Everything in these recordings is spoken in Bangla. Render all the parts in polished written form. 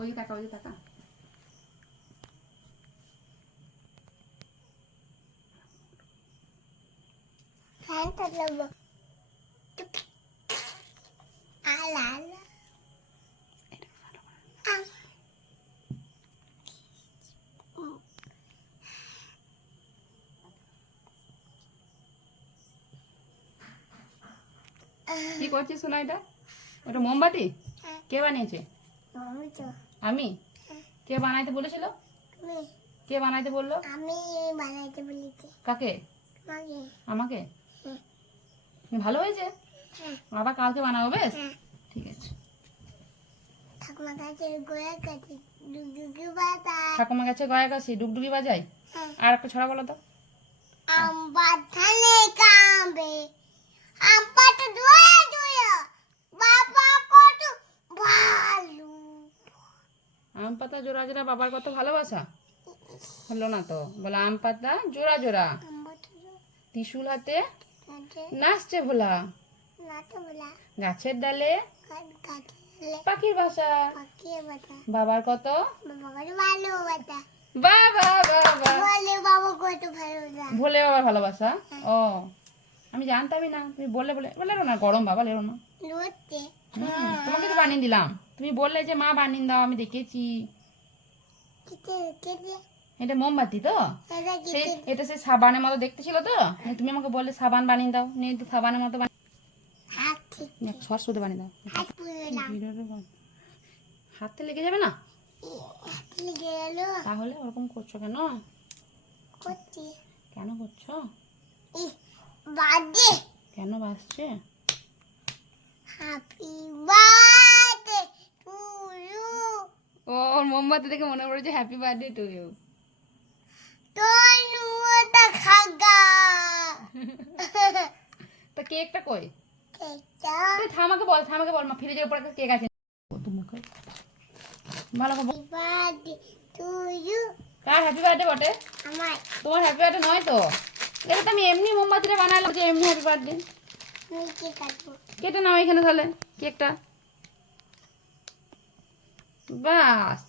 ওই টাকা ওই টাকা ফ্যানটা লাগবো আলা আলা কি করছিস সোনা এটা? ওটা মোমবাতি? কে বানিয়েছে? আমি? কে বানাইতে বলেছিল? কে বানাইতে বললো? আমি বানাইতে বলেছি। কাকে? আমাকে? ভালো হয়েছে? আবার কালকে বানাবো বেশ? ঠিক আছে। ঠাকুমা গাছের গোড়া কাছে ডুগডুগি বাজায়। ঠাকুমা গাছে গয়া গাছি ডুগডুগি বাজাই। আর একটা ছড়া বলো তো। আম বাঁধানে কামবে আম পাতা ধুয়ে ধুয়ে বাবা কত ভালো। আম পাতা জোড়া জোড়া বাবার কত ভালোবাসা। হলো না তো, বলো আম পাতা জোড়া জোড়া আম পাতা ত্রিশূল হাতে ধুয়ে নাচছে ভোলা, নাতে বলা গাছের ডালে কাটলে পাখির বাসা, পাকিয়ে বাতা বাবার কত বাবা কত ভালো বাতা বাবা বাবা বলে বাবা কত ভালো বাতা ভোলে বাবার ভালোবাসা। ও আমি জানতামই না, তুমি বললে বলে লেরো না, গরম বাবা লেরো না। লুতে তোমাকে তো বানিয়ে দিলাম, তুমি বললে যে মা বানিয়ে দাও, আমি দেখেছি। কিতে কিতে এটা মোমবাতি তো, এটা সেই কিতে এটা সেই সাবানের মতো দেখতে ছিল তো, তুমি আমাকে বললে সাবান বানিয়ে দাও, নিয়ে তো সাবানের মতো হাত ঠিক সরস্বতী বানিয়ে দাও। হাত পুরলাম হাতে লেগে যাবে না? হাত লেগে গেল তাহলে ওরকম করছো কেন? করছি কেন করছো? বার্থডে কেন বাসছে? হ্যাপি বার্থডে টু ইউ ও ওর মোমবাতি দেখে মনে পড়েছে হ্যাপি বার্থডে টু ইউ। তোনুটা খাগা তো কেকটা কই? কেকটা তুই থামাকে বল মা ফ্রিজের উপর একটা কেক আছে। তো মুখে ভালো করে বল। বার্থডে টু ইউ কার হ্যাপি বার্থডে বটে? আমার তোমার হ্যাপি বার্থডে নয় তো, এটা তো আমি এমনি মোমবাতিটা বানালাম যে এমনি হ্যাপি বার্থডে। আমি কি কাটবো কেটে নাও এখানে তাহলে কেকটা, বাস।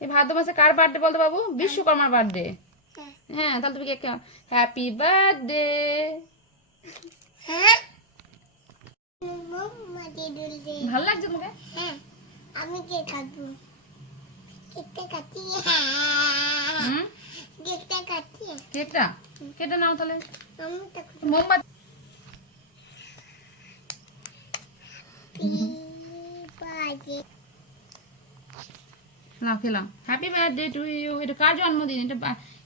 এই ভাদ্র মাসে কার বার্থডে বলতো বাবু? বিশ্বকর্মার বার্থডে। হ্যাঁ তাহলে তুমি কেক হ্যাপি বার্থডে। হ্যাঁ মাটি দুলছে ভালো লাগছে তোমাকে? হ্যাঁ আমি কে কাটবো কেকটা কাটি হুম কেকটা কাটি কেকটা কেটে নাও তাহলে। আমি তো মোমবাতি বাজে নাও খেলাম। Happy birthday to you. এটা কার জন্মদিন? এটা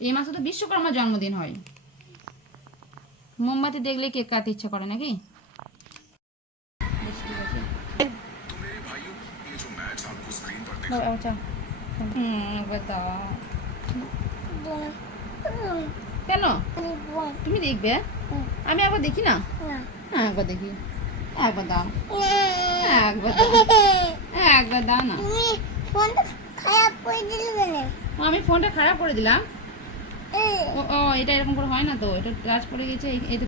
এই মাসে তো বিশ্বকর্মার জন্মদিন হয়। মোমবাতি দেখলে কেক কাটতে ইচ্ছা করে নাকি? কেন তুমি দেখবে? আমি একবার দেখি না? হ্যাঁ একবার দেখি, একবার দাও, একবার দাও, একবার দাও না। তুমি ফোনটা খারাপ করে দিলে কেন আমি ফোনটা খারাপ করে দিলাম। ও ও, এটা এরকম করে হয় না তো, এটা টাচ পড়ে গেছে। এটা